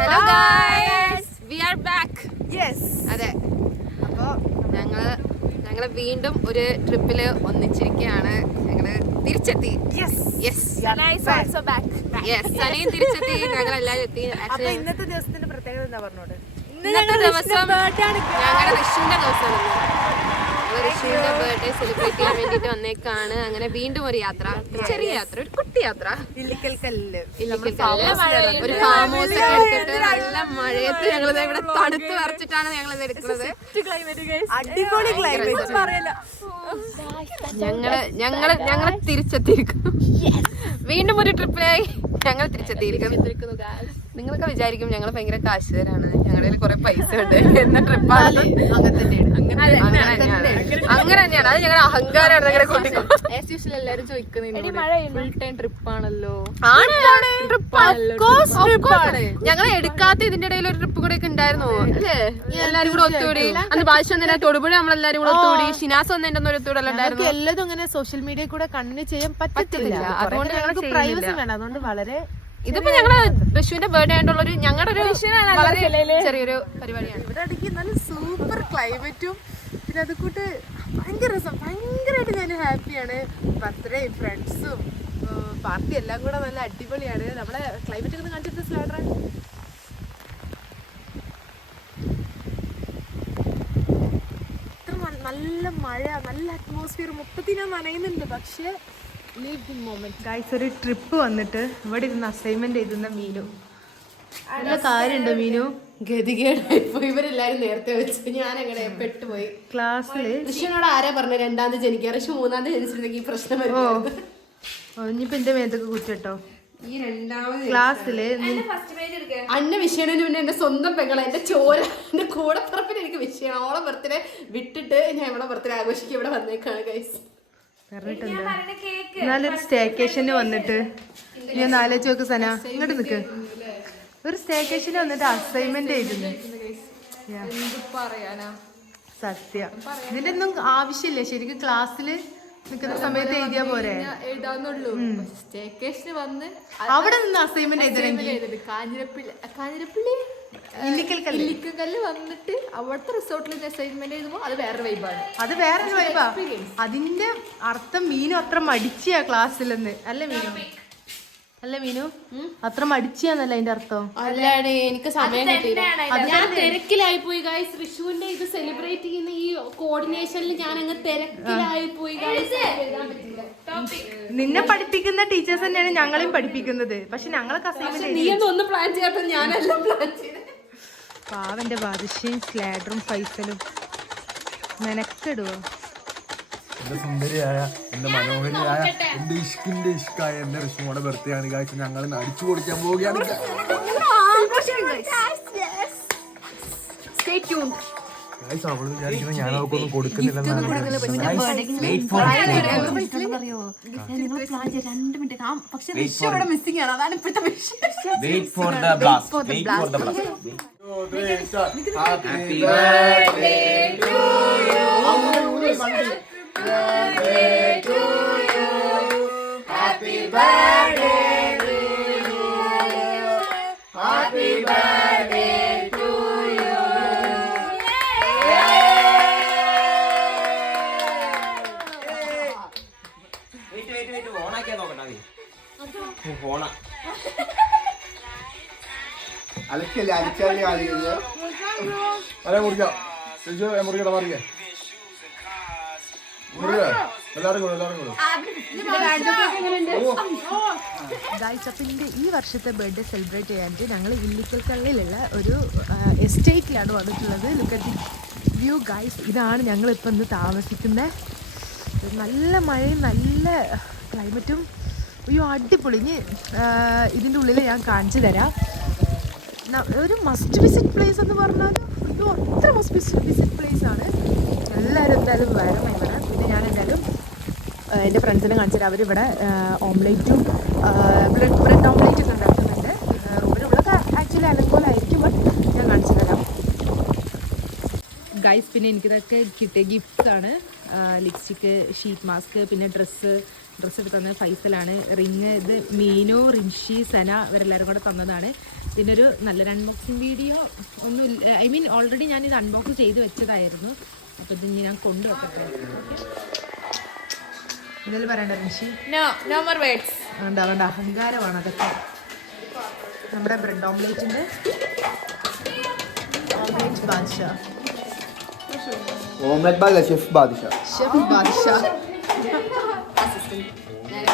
Hello guys, we are back. Yes. അതെ, അപ്പോൾ ഞങ്ങള് വീണ്ടും ഒരു ട്രിപ്പിൽ ഒന്നിച്ചിരിക്കുകയാണ്. ഞങ്ങള് തിരിച്ചെത്തി. സനയും തിരിച്ചെത്തി, ഞങ്ങളെല്ലാവരും എത്തി. ഇന്നത്തെ ദിവസത്തിന്റെ പ്രത്യേകത എന്താ പറഞ്ഞോട്? ഇന്നത്തെ ദിവസം ഞങ്ങളുടെ ഋഷുവിന്റെ ദിവസമാണ്. ഋഷുവിന്റെ ബർത്ത്ഡേ സെലിബ്രേറ്റ് ചെയ്യാൻ വേണ്ടിട്ട് വന്നേക്കാണ്. അങ്ങനെ വീണ്ടും ഒരു യാത്ര, ചെറിയ യാത്ര, ഒരു കുട്ടി യാത്ര. ഇല്ലിക്കൽക്കല്ല് ഒരു ഫാം ഹൗസ് ഒക്കെ എടുത്തിട്ട് നല്ല മഴയത്ത് ഞങ്ങൾ ഇവിടെ തണുത്ത് വരച്ചിട്ടാണ് ഞങ്ങൾ ഇത് എടുക്കുന്നത്. അടിപൊളി ക്ലൈമറ്റ്. ഞങ്ങള് തിരിച്ചെത്തിയിരിക്കും. വീണ്ടും ഒരു ട്രിപ്പിലായി ഞങ്ങൾ തിരിച്ചെത്തിയിരിക്കുന്നു. നിങ്ങളൊക്കെ വിചാരിക്കും ഞങ്ങൾ ഭയങ്കര കാശുകാരാണ്, ഞങ്ങളുടെ കയ്യിൽ കുറെ പൈസ ഉണ്ട് എന്ന ട്രിപ്പാണ്. അങ്ങനെ തന്നെയാണ്, അത് ഞങ്ങളുടെ അഹങ്കാരമാണ്. ഞങ്ങളുടെ കുട്ടികൾ എല്ലാരും ചോദിക്കുന്നത് ഫുൾ ടൈം ട്രിപ്പാണല്ലോ. ഞങ്ങൾ എടുക്കാത്ത ഇതിന്റെ ഇടയിൽ ഒരു ട്രിപ്പ് കൂടെ ഒക്കെ ഉണ്ടായിരുന്നു അല്ലേ? എല്ലാരും കൂടെ ഒത്തുകൂടി. അന്ന് ബാദുഷ വന്നതിനെ തൊടുപുഴ നമ്മളെല്ലാരും കൂടെ ഒത്തുകൂടി. ഷിനാസ് വന്നതിന്റെ ഒന്നും ഒത്തുകൂടെ ഉണ്ടായിരുന്നു. എല്ലാതും അങ്ങനെ സോഷ്യൽ മീഡിയ കൂടെ കണ്ണിന് ചെയ്യാൻ പറ്റത്തില്ല. അതുകൊണ്ട് ഞങ്ങൾക്ക് പ്രൈവസി വേണം. അതുകൊണ്ട് വളരെ ഇതിപ്പോ ഞങ്ങള് ഋഷുവിന്റെ ബർത്ത്ഡേ ആയിട്ടുള്ള ഒരു ഞങ്ങളുടെ ഒരു ചെറിയൊരു പരിപാടിയാണ്. ഇവിടെ അടുക്കി നല്ല സൂപ്പർ ക്ലൈമറ്റും പിന്നെ അത് കൂട്ട് ഭയങ്കര രസം. ഭയങ്കരമായിട്ട് ഞാൻ ഹാപ്പിയാണ്. ബർത്ത്ഡേയും ഫ്രണ്ട്സും പാർട്ടി എല്ലാം കൂടെ നല്ല അടിപൊളിയാണ്. നമ്മളെ ക്ലൈമറ്റ് ഒക്കെ കാണിച്ചിട്ട് സ്ലൈഡർ ഇത്ര നല്ല മഴ, നല്ല അറ്റ്മോസ്ഫിയർ, മൊത്തത്തിൽ ഞാൻ നനയുന്നുണ്ട്. പക്ഷേ ഗൈസ്, ഒരു ട്രിപ്പ് വന്നിട്ട് ഇവിടെ ഇരുന്ന് അസൈൻമെന്റ് എഴുതുന്ന മീനു. നല്ല കാര്യമുണ്ടോ മീനു? ഗതികേടായിപ്പോയി. ഇവരെല്ലാരും നേരത്തെ വെച്ച് ഞാൻ അങ്ങനെ പെട്ടുപോയി. ക്ലാസ്സില് ഋഷിനോട് ആരാ പറഞ്ഞ 2ാം തീയതി ജനിക്കുക? ഋഷി 3ാം തീയതി ജനിച്ചിട്ടുണ്ടെങ്കിൽ ഈ പ്രശ്നം ഇനിയിപ്പോ എന്റെ മേത്തൊക്കെ കുറ്റിട്ടോ. ഈ 2ാമത് ക്ലാസ്സില് അന്ന വിഷയത്തിന് പിന്നെ എന്റെ സ്വന്തം പെങ്ങളെ, എന്റെ ചോര, എന്റെ കൂടപ്പുറപ്പിന് എനിക്ക് വിഷയം. അവളെ ബർത്ത്ഡേ വിട്ടിട്ട് ഞാൻ അവളെ ബർത്ത്ഡേ ആഘോഷിക്കും ഇവിടെ വന്നേക്കാണ് ഗൈസ്. എന്നാലൊരു സ്റ്റേക്കേഷന് വന്നിട്ട് നീ ഒന്ന് ആലോചിച്ച് നോക്ക് സന, ഇങ്ങോട്ട് നിക്ക്. ഒരു സ്റ്റേക്കേഷന് വന്നിട്ട് അസൈൻമെന്റ് എഴുതുന്നു. സത്യം, ഇതിന്റെ ഒന്നും ആവശ്യമില്ല. ശരിക്കും ക്ലാസ്സില് നിൽക്കുന്ന സമയത്ത് എഴുതിയാ പോരെ? എഴുതാന്നുള്ളൂ. സ്റ്റേക്കേഷന് വന്ന് അവിടെ നിന്ന് അസൈൻമെന്റ് എഴുതണമെങ്കിൽ ഇല്ലിക്കല്ല് വന്നിട്ട് അവിടുത്തെ റിസോർട്ടിൽ അസൈൻമെന്റ് എഴുതുമ്പോൾ അത് വേറെ വൈബാണ്. അത് വേറൊരു വൈബാ. അതിന്റെ അർത്ഥം മീനു അത്ര മടിച്ചിയാ ക്ലാസ്സിലെന്ന് അല്ല മീനു? അത്ര മടിച്ചാന്നല്ല അതിന്റെ അർത്ഥം. അല്ലാതെ എനിക്ക് സമയം കിട്ടിയില്ല. ഞാൻ തിരക്കിലായി പോയി ഗൈസ്. ഋഷുവിന്റെ ഇത് സെലിബ്രേറ്റ് ചെയ്യുന്ന ഈ കോർഡിനേഷനിൽ ഞാൻ അങ്ങ് തിരക്കിലായി പോയി ഗൈസ്. നിന്നെ പഠിപ്പിക്കുന്ന ടീച്ചേഴ്സ് തന്നെയാണ് ഞങ്ങളെയും പഠിപ്പിക്കുന്നത്. പക്ഷെ ഞങ്ങളൊക്കെ അസൈൻമെന്റ് നീ ഒന്നും പ്ലാൻ ചെയ്യാത്ത ഞാനെല്ലാം പ്ലാൻ ചെയ്ത്. പാവന്റെ ബാദുഷയും സ്ലാഡറും ഫൈസലും മെനക്കെടുവോ? എന്റെ സുന്ദരിയായ, എന്റെ മനോഹരിയായ, എന്റെ ഇഷ്കിന്റെ ഇഷ്കായ എന്റെ ഋഷിമോടെ ബർത്ത്ഡേ ആണ് ഗൈസ്. ഞങ്ങൾ അടിച്ചു പൊളിക്കാൻ പോവുകയാണ്. ഗൈസ്, അവള് വിചാരിക്കുന്നത് ഞാൻ അവൾക്കൊന്നും കൊടുക്കുന്നില്ലെന്നാണ്. അലക്കല്ലേ അരിച്ചാലേ കാണിക്കുന്നത്. അല്ല മുറിക്കാം, മുറിക്കട മാറിക്കേ, എല്ലാരും കൂടെ. ഈ വർഷത്തെ ബർത്ത്ഡേ സെലിബ്രേറ്റ് ചെയ്യാനായിട്ട് ഞങ്ങൾ ഇല്ലിക്കൽക്കല്ലിലുള്ള ഒരു എസ്റ്റേറ്റിലാണ് വന്നിട്ടുള്ളത്. Look at the view guys. ഇതാണ് ഞങ്ങളിപ്പോൾ ഇന്ന് താമസിക്കുന്നത്. നല്ല മഴയും നല്ല ക്ലൈമറ്റും. അയ്യോ അടിപൊളി. ഇനി ഇതിൻ്റെ ഉള്ളിൽ ഞാൻ കാണിച്ചു തരാം. ഒരു മസ്റ്റ് വിസിറ്റ് പ്ലേസ് എന്ന് പറഞ്ഞാൽ അയ്യോ അത്ര മസ്റ്റ് വിസിറ്റ് പ്ലേസ് ആണ്. എല്ലാവരും എന്തായാലും വരണം ഇവിടെ. പിന്നെ ഞാൻ എന്തായാലും എൻ്റെ ഫ്രണ്ട്സിനെ കാണിച്ചു തരാം. അവരിവിടെ ഓംലേറ്റും ബ്രെഡ് ഓംലേറ്റ് ഒക്കെ ഉണ്ടാക്കുന്നുണ്ട്. റൂമിലുള്ളതൊക്കെ ആക്ച്വലി അലക്കോലായിരിക്കും, ബട്ട് ഞാൻ കാണിച്ചു തരാം ഗൈസ്. പിന്നെ എനിക്കിതൊക്കെ കിട്ടിയ ഗിഫ്റ്റ്സ് ആണ്. ലിപ്സ്റ്റിക്ക്, ഷീറ്റ് മാസ്ക്, പിന്നെ ഡ്രസ്സ് എടുത്ത് തന്നത് ഫൈസലാണ്. റിങ് ഇത് മീനു, റിൻഷി, സന ഇവരെല്ലാവരും കൂടെ തന്നതാണ്. ഇതിനൊരു നല്ലൊരു അൺബോക്സിങ് വീഡിയോ ഒന്നും ഐ മീൻ ഓൾറെഡി ഞാൻ ഇത് അൺബോക്സ് ചെയ്ത് വെച്ചതായിരുന്നു. അപ്പോൾ ഇത് ഞാൻ കൊണ്ടുവെക്കട്ടെ. ഇതെല്ലാം പറയണ്ട ഋഷി. No more words. വേണ്ട അഹങ്കാരമാണ് അതൊക്കെ. നമ്മുടെ ബ്രെഡ് ഓംലേറ്റിൻ്റെ ഓംലേറ്റ് ബാദ്ഷാ. ഓംലെറ്റ് ബാദ് chef Badsha. Chef Badsha.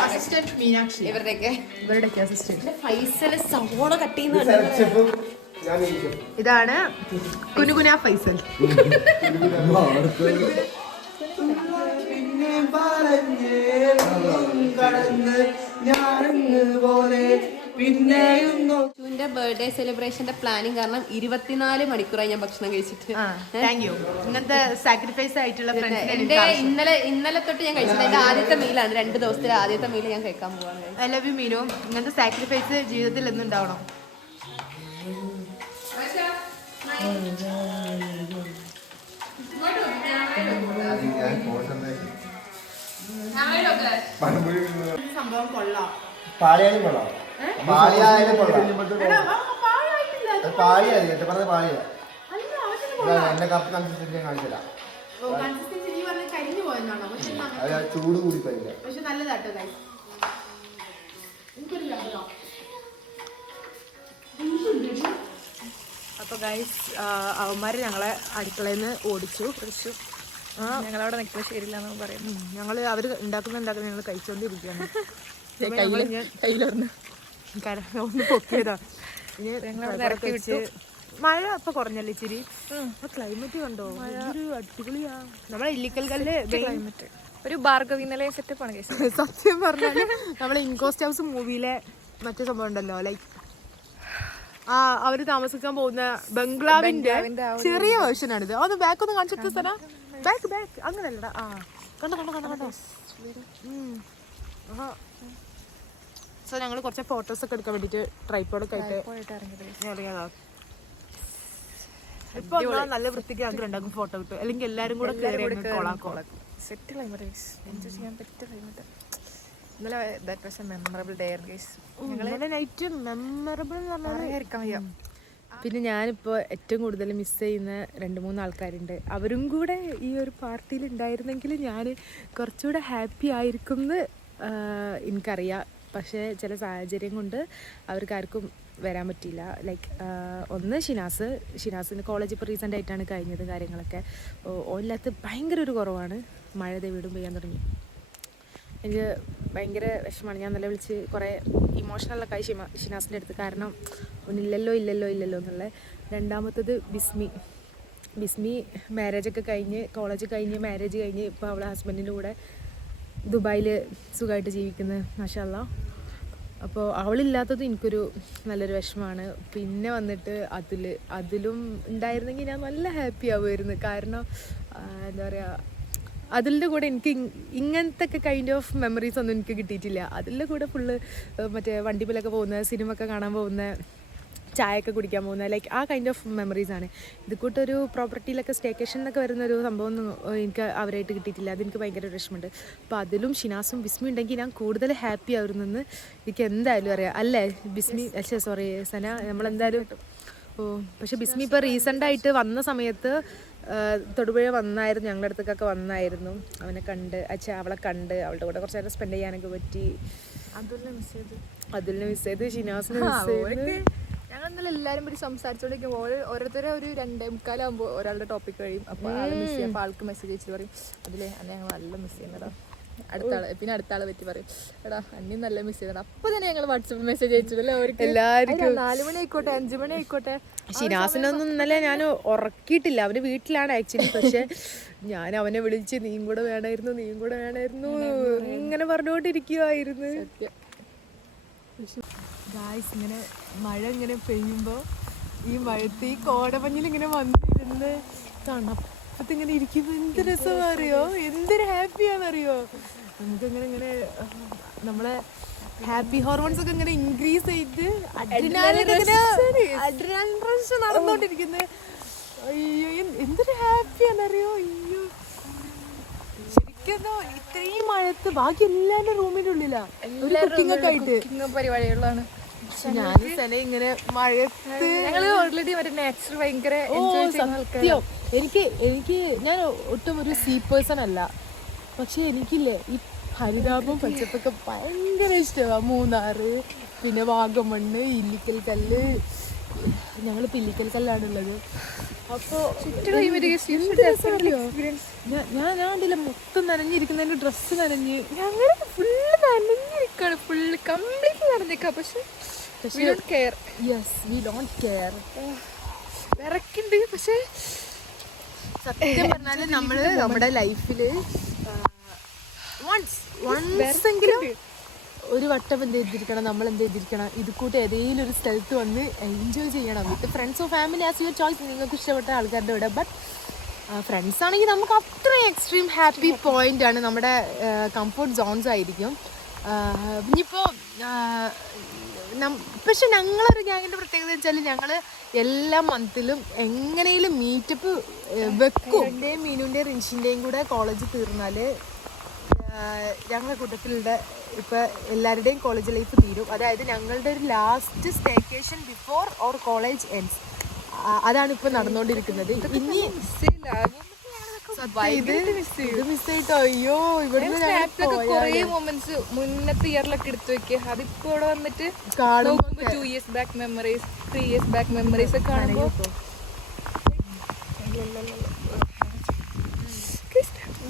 Assistant Meenakshi. ഇവരുടെയൊക്കെ അസിസ്റ്റന്റ്. ഫൈസല് സവോള കട്ട് ചെയ്യുന്നുണ്ട്. ഇതാണ് കുനുകുന ഫൈസൽ. ുവിന്റെ ബർത്ത്ഡേ സെലിബ്രേഷന്റെ പ്ലാനിങ് കാരണം 24 മണിക്കൂറായി ഞാൻ ഭക്ഷണം കഴിച്ചിട്ട്. Thank you. ഇങ്ങനത്തെ സാക്രിഫൈസ് ആയിട്ടുള്ള എന്റെ ഇന്നലെ തൊട്ട് ഞാൻ കഴിച്ചത് എന്റെ ആദ്യത്തെ മീലാണ്. 2 ദിവസത്തിലെ ആദ്യത്തെ മീൽ ഞാൻ കഴിക്കാൻ പോവാണ്. I love you Meenu. ഇങ്ങനത്തെ സാക്രിഫൈസ് ജീവിതത്തിൽ എന്നും ഉണ്ടാവണം. സംഭവം കൊള്ളാം. പാളിയാലും കൊള്ളാം. പാളിയായാലും കൊള്ളാം. പാളിയായി പറഞ്ഞ പാളിയാ. എന്റെ കപ്പ് കൺസിസ്റ്റൻസി കാണിച്ചില്ല. ചൂട് കൂടി പോയില്ല. പക്ഷെ നല്ലതാട്ടോ. അപ്പോൾ ഗൈസ് അവന്മാർ ഞങ്ങളെ അടുക്കളയിൽ നിന്ന് ഓടിച്ചു. ഞങ്ങളവിടെ നിൽക്കുന്നത് ശരിയില്ലാന്ന് പറയുന്നു. ഞങ്ങൾ അവർ ഉണ്ടാക്കുന്ന ഞങ്ങൾ കഴിച്ചുകൊണ്ടിരിക്കുകയാണ്. കയ്യിലൊന്ന് ഒന്ന് പൊക്കിയതാ. ഇറക്കി മഴ ഇപ്പൊ കുറഞ്ഞല്ലേ ഇച്ചിരി. ക്ലൈമറ്റ് കണ്ടോ, ഒരു അടിപൊളിയാ. നമ്മളെ ഇല്ലിക്കൽ കല്ല് ക്ലൈമറ്റ് ഒരു ഭാർഗവി നിലയ സെറ്റപ്പ് ആണ്. സത്യം പറഞ്ഞാല് നമ്മളെ ഇൻകോസ്റ്റ് ഹൗസ് മൂവിയിലെ മറ്റേ സംഭവം ഉണ്ടല്ലോ, ലൈക്ക് അവര് താമസിക്കാൻ പോകുന്ന ബംഗ്ലാവിന്റെ ചെറിയ വേർഷൻ ആണിത്. ഒന്ന് ബാക്ക് ഒന്ന് കാണിച്ചിട്ട് സ്ഥല ബാക്ക് അങ്ങനല്ലടാ. കണ്ടോ. സോ ഞങ്ങൾ കുറച്ച് ഫോട്ടോസ് ഒക്കെ എടുക്കാൻ വേണ്ടിട്ട് ട്രൈപ്പോഡൊക്കെ ആയിട്ട് ഇറങ്ങിയതാ. ഇപ്പൊ നല്ല വൃത്തിക്ക് ഞങ്ങൾ ഉണ്ടാക്കും ഫോട്ടോ കിട്ടും. അല്ലെങ്കിൽ എല്ലാരും കൂടെ സെറ്റ് ക്ലൈമറ്റ് ചെയ്യാൻ പറ്റിയ ക്ലൈമറ്റ്. ഇന്നലെ that was A memorable day guys. ഞങ്ങളുടെ നൈറ്റ് മെമ്മറബിൾ എന്ന് പറഞ്ഞാൽ. പിന്നെ ഞാനിപ്പോൾ ഏറ്റവും കൂടുതൽ മിസ് ചെയ്യുന്ന 2-3 ആൾക്കാരുണ്ട്. അവരും കൂടെ ഈ ഒരു പാർട്ടിയിൽ ഉണ്ടായിരുന്നെങ്കിൽ ഞാൻ കുറച്ചുകൂടെ ഹാപ്പി ആയിരിക്കും എന്ന് എനിക്കറിയാം. പക്ഷേ ചില സാഹചര്യം കൊണ്ട് അവർക്കാർക്കും വരാൻ പറ്റിയില്ല. ലൈക്ക് ഒന്ന് ഷിനാസിന് കോളേജ് ഇപ്പോൾ റീസെൻ്റ് ആയിട്ടാണ് കഴിഞ്ഞത് കാര്യങ്ങളൊക്കെ. ഓല്ലാത്ത ഭയങ്കര ഒരു കുറവാണ്. മഴ വീടും പെയ്യാൻ തുടങ്ങി. എനിക്ക് ഭയങ്കര വിഷമമാണ്. ഞാൻ നല്ല വിളിച്ച് കുറേ ഇമോഷണലൊക്കെ ആയി ഷിനാസിൻ്റെ അടുത്ത്. കാരണം ഒന്നില്ലല്ലോ എന്നുള്ള. രണ്ടാമത്തത് ബിസ്മി മാരേജൊക്കെ കഴിഞ്ഞ്, കോളേജ് കഴിഞ്ഞ്, മാരേജ് കഴിഞ്ഞ് ഇപ്പോൾ അവളെ ഹസ്ബൻഡിൻ്റെ കൂടെ ദുബായിൽ സുഖമായിട്ട് ജീവിക്കുന്നത്, മാഷാ അല്ലാഹ്. അപ്പോൾ അവളില്ലാത്തത് എനിക്കൊരു നല്ലൊരു വിഷമമാണ്. പിന്നെ വന്നിട്ട് അതിലും ഉണ്ടായിരുന്നെങ്കിൽ ഞാൻ നല്ല ഹാപ്പി ആവുമായിരുന്നു. കാരണം എന്താ പറയുക, അതിൻ്റെ കൂടെ എനിക്ക് ഇങ്ങനത്തെ ഒക്കെ കൈൻഡ് ഓഫ് മെമ്മറീസ് ഒന്നും എനിക്ക് കിട്ടിയിട്ടില്ല. അതിൻ്റെ കൂടെ ഫുള്ള് മറ്റേ വണ്ടിപ്പിലൊക്കെ പോകുന്ന, സിനിമ ഒക്കെ കാണാൻ പോകുന്ന, ചായയൊക്കെ കുടിക്കാൻ പോകുന്ന, ലൈക്ക് ആ കൈൻഡ് ഓഫ് മെമ്മറീസാണ്. ഇത് കൂട്ടൊരു പ്രോപ്പർട്ടിയിലൊക്കെ സ്റ്റേക്കേഷനിലൊക്കെ വരുന്നൊരു സംഭവമൊന്നും എനിക്ക് അവരായിട്ട് കിട്ടിയിട്ടില്ല. അതെനിക്ക് ഭയങ്കര വിഷമമുണ്ട്. അപ്പോൾ അതിലും ഷിനാസും ബിസ്മി ഉണ്ടെങ്കിൽ ഞാൻ കൂടുതൽ ഹാപ്പി ആവുന്നെന്ന് എനിക്ക് എന്തായാലും അറിയാം. അല്ലേ ബിസ്മി? സോറി സന, നമ്മളെന്തായാലും പക്ഷെ ബിസ്മി ഇപ്പോൾ റീസെൻ്റായിട്ട് വന്ന സമയത്ത് തൊടുപുഴ വന്നായിരുന്നു, ഞങ്ങളുടെ അടുത്തേക്കൊക്കെ വന്നായിരുന്നു. അവളെ കണ്ട് അവളുടെ കൂടെ കുറച്ച് നേരം സ്പെൻഡ് ചെയ്യാനൊക്കെ പറ്റി. അതുലിനെ മിസ് ചെയ്ത് ഷിനാസിനെ മിസ് ചെയ്ത് ഞങ്ങൾ ഇന്നലെ എല്ലാവരും കൂടി സംസാരിച്ചോണ്ടിരിക്കുമ്പോൾ ഓരോരുത്തരെ ഒരു 2:45 ഒരാളുടെ ടോപ്പിക് കഴിയും. അപ്പോൾ ആളെ മിസ് ചെയ്യാം. അപ്പോൾ ആൾക്ക് മെസ്സേജ് അയച്ചിട്ട് പറയും, അതിലെ അന്നെ ഞങ്ങൾ നല്ല മിസ് ചെയ്യുന്നതാ. അടുത്ത ആളെ പറ്റി പറയും, എടാ അന്യം നല്ല മിസ് ചെയ്യുന്നത്. അപ്പോൾ തന്നെ ഞങ്ങൾ വാട്സപ്പിൽ മെസ്സേജ് അയച്ചിട്ടല്ലേ അവർക്ക് എല്ലാവർക്കും. 4 മണി ആയിക്കോട്ടെ, 5 മണി ആയിക്കോട്ടെ. ഷിനാസിനൊന്നും ഇന്നലെ ഞാൻ ഉറക്കിയിട്ടില്ല. അവന് വീട്ടിലാണ് ആക്ച്വലി. പക്ഷെ ഞാൻ അവനെ വിളിച്ച് നീയും കൂടെ വേണമായിരുന്നു ഇങ്ങനെ പറഞ്ഞുകൊണ്ടിരിക്കുവായിരുന്നു. ഗായ്സ്, ഇങ്ങനെ മഴ ഇങ്ങനെ പെയ്യുമ്പോൾ ഈ മഴത്ത് ഈ കോടമഞ്ഞിൽ ഇങ്ങനെ വന്നിരുന്ന് തണുപ്പത്തിങ്ങനെ ഇരിക്കുമ്പോൾ എന്ത് രസമാണെന്ന് അറിയോ, എന്തൊരു ഹാപ്പിയാണെന്നറിയോ. നമുക്കിങ്ങനെ നമ്മളെ ഹാപ്പി ഹോർമോൺസ് ഒക്കെ ഇങ്ങനെ ഇൻക്രീസ് ചെയ്ത് അഡ്രിനാലിൻ റഷ് നടന്നുകൊണ്ടിരിക്കുന്നത്. അയ്യോ എന്തൊരു ഹാപ്പിയാണെന്നറിയോ. അയ്യോ ശരിക്കും ഇത്രയും മഴത്ത് ബാക്കി എല്ലാവരുടെ റൂമിൻ്റെ ഉള്ളിലാണ് കുക്കിംഗ് ഒക്കെ ആയിട്ട് പരിപാടികളാണ്. ഞാൻ തന്നെ ഇങ്ങനെ മഴയത്ത് ഞങ്ങള് ഓൾറെഡി മറ്റേ നാച്ചുറൽ ഭയങ്കര ഓ enjoy ചെയ്യുന്ന ആൾക്കാരാ. സത്യം എനിക്ക് ഞാൻ ഒട്ടും ഒരു സീ പേഴ്സൺ അല്ല, പക്ഷെ എനിക്കില്ലേ ഈ ഹരിതാപം പച്ചപ്പൊക്കെ ഭയങ്കര ഇഷ്ടമാണ്. മൂന്നാറ്, പിന്നെ വാഗമണ്ണ്, ഇല്ലിക്കൽ കല്ല്. ഞങ്ങളിപ്പോൾ ഇല്ലിക്കൽ കല്ലാണുള്ളത്. അപ്പോൾ ഞാൻ കണ്ടില്ല മൊത്തം നനഞ്ഞിരിക്കുന്നതിൻ്റെ ഡ്രസ്സ് നനഞ്ഞ് ഞങ്ങള് ഫുള്ള് നനഞ്ഞിരിക്കാണ്, ഫുള്ള് കംപ്ലീറ്റ് നനഞ്ഞിരിക്കുക. പക്ഷെ care yes we don't care. വിറക്കുണ്ട്. പക്ഷെ സത്യം പറഞ്ഞാൽ നമ്മൾ നമ്മുടെ ലൈഫിൽ വൺസ് എങ്കിലും ഒരു വട്ടം എന്ത് ചെയ്തിരിക്കണം, നമ്മൾ എന്ത് ചെയ്തിരിക്കണം, ഇത് കൂട്ട് ഏതെങ്കിലും ഒരു സ്ഥലത്ത് വന്ന് എൻജോയ് ചെയ്യണം. വിത്ത് ഫ്രണ്ട്സോ ഫാമിലി ആസ് യുവർ ചോയ്സ്, നിങ്ങൾക്ക് ഇഷ്ടപ്പെട്ട ആൾക്കാരുടെ കൂടെ. ബട്ട് ഫ്രണ്ട്സ് ആണെങ്കിൽ നമുക്ക് അത്രയും എക്സ്ട്രീം ഹാപ്പി പോയിന്റ് ആണ്, നമ്മുടെ കംഫർട്ട് സോൺസ് ആയിരിക്കും. ഇനിയിപ്പോൾ പക്ഷെ ഞങ്ങളൊരു ഗ്യാങ്ങിൻ്റെ പ്രത്യേകത വെച്ചാൽ ഞങ്ങൾ എല്ലാ മന്തിലും എങ്ങനെയും മീറ്റപ്പ് വെക്കും. എൻ്റെയും മീനുൻ്റെയും റിൻഷിൻ്റെയും കൂടെ കോളേജ് തീർന്നാൽ ഞങ്ങളുടെ കൂട്ടത്തിലുള്ള ഇപ്പം എല്ലാവരുടെയും കോളേജ് ലൈഫ് തീരും. അതായത് ഞങ്ങളുടെ ഒരു last staycation before or college ends. അതാണ് ഇപ്പോൾ നടന്നുകൊണ്ടിരിക്കുന്നത്. ഇനി ഇത് മിസ്സായിട്ടോ, അയ്യോ ഇവിടുന്ന് കുറേ മൊമെന്റ്സ് മുന്നത്തെ ഇയറിലൊക്കെ എടുത്തു വെക്കുക. അതിപ്പോ ഇവിടെ വന്നിട്ട് 2 years back memories, 3 years back memories ഒക്കെ കാണുമ്പോൾ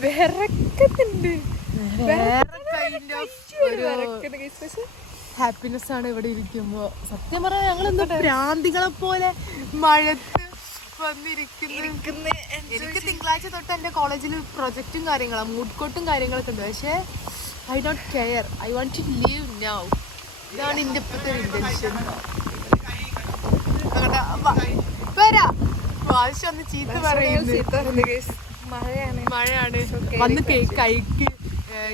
വിറക്കുന്നുണ്ട്. ഹാപ്പിനെസ് ആണ് ഇവിടെ ഇരിക്കുമ്പോ. സത്യം പറഞ്ഞാൽ ഞങ്ങളെന്തോ ഭ്രാന്തികളെ പോലെ മഴത്ത് വന്നിരിക്കുന്നു. എനിക്ക് തിങ്കളാഴ്ച തൊട്ട് എൻ്റെ കോളേജിൽ പ്രൊജക്റ്റും കാര്യങ്ങളും മൂഡ് കോട്ടും കാര്യങ്ങളൊക്കെ ഉണ്ട്. പക്ഷേ I don't care, I want to leave now. ഇതാണ് എൻ്റെ ഇപ്പോഴത്തെ ഒരു ഇൻറ്റൻഷൻ. ആവശ്യം ഒന്ന് ചീത്ത പറയുന്നത് മഴയാണ്, വന്ന് കഴിക്ക്,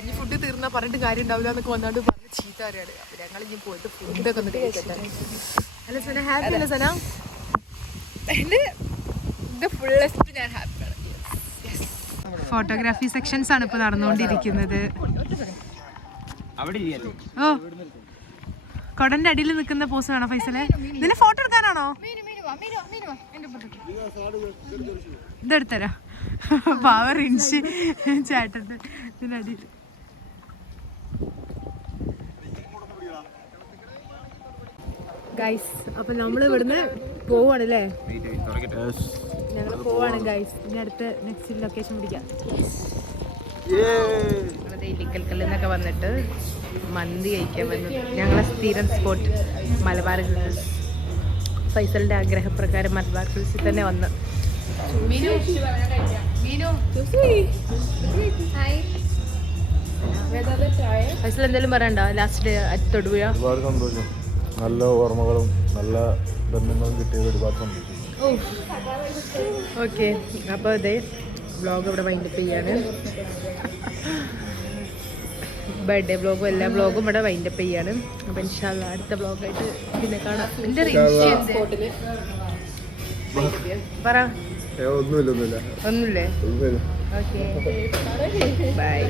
ഇനി ഫുഡ് തീർന്നാൽ പറഞ്ഞിട്ട് കാര്യം ഉണ്ടാവില്ല എന്നൊക്കെ വന്നാണ്ട് പറഞ്ഞ് ചീത്ത പറയാണ്. അപ്പം ഞങ്ങൾ ഇനി പോയിട്ട് ഫുഡൊക്കെ ഒന്ന് കഴിക്കട്ടെ. അല്ല സന, ഹാപ്പി അല്ലേ സന? ഞാൻ ഹാപ്പിയാണ്. ഫോട്ടോഗ്രാഫി സെക്ഷൻസ് ആണ് ഇപ്പോൾ നടന്നുകൊണ്ടിരിക്കുന്നത്. ഓ കൊടന്റെ അടിയിൽ നിൽക്കുന്ന പോസ് വേണോ ഫൈസലെ? നിന്നെ ഫോട്ടോ എടുക്കാനാണോ? ഇതെടുത്തരാ. പവർ ഇൻഷ് ചേട്ടൻ്റെ ഇതിനടിയിൽ. ഗൈസ് അപ്പം നമ്മൾ ഇവിടുന്ന് പോവാണ് അല്ലേ? ഞങ്ങൾ പോവാണ് ഗൈസ്. ഇനി അടുത്ത നെക്സ്റ്റ് ലൊക്കേഷൻ പിടിക്കാം. ഇല്ലിക്കൽ കല്ലെന്നൊക്കെ വന്നിട്ട് മന്തി കഴിക്കാൻ വന്നത് ഞങ്ങളെ സ്ഥിരം സ്പോട്ട് മലബാർ ഹിൽസ്. ഫൈസലിൻ്റെ ആഗ്രഹപ്രകാരം മലബാർ ഹിൽസിൽ തന്നെ വന്ന് ഫൈസൽ എന്തെങ്കിലും പറയണ്ടോ ലാസ്റ്റ് ഡേ തൊടുപുഴ? ഒരുപാട് സന്തോഷം, നല്ല ഓർമ്മകളും നല്ല ബന്ധങ്ങളും കിട്ടിയത് ഒരുപാട് സന്തോഷം. ഓക്കെ, അപ്പോൾ അതെ വ്ളോഗ് ഇവിടെ വൈൻഡപ്പ് ചെയ്യാണ്. ബർത്ത്ഡേ വ്ളോഗും എല്ലാ വ്ളോഗും ഇവിടെ വൈൻഡപ്പ് ചെയ്യാണ്. അപ്പോൾ ഇൻഷാല്ലാ അടുത്ത വ്ളോഗായിട്ട് പിന്നെ കാണാം. എൻ്റെ സ്പോട്ടിൽ പറ. ഒന്നുമില്ല ഒന്നുമില്ലേ? Okay bye.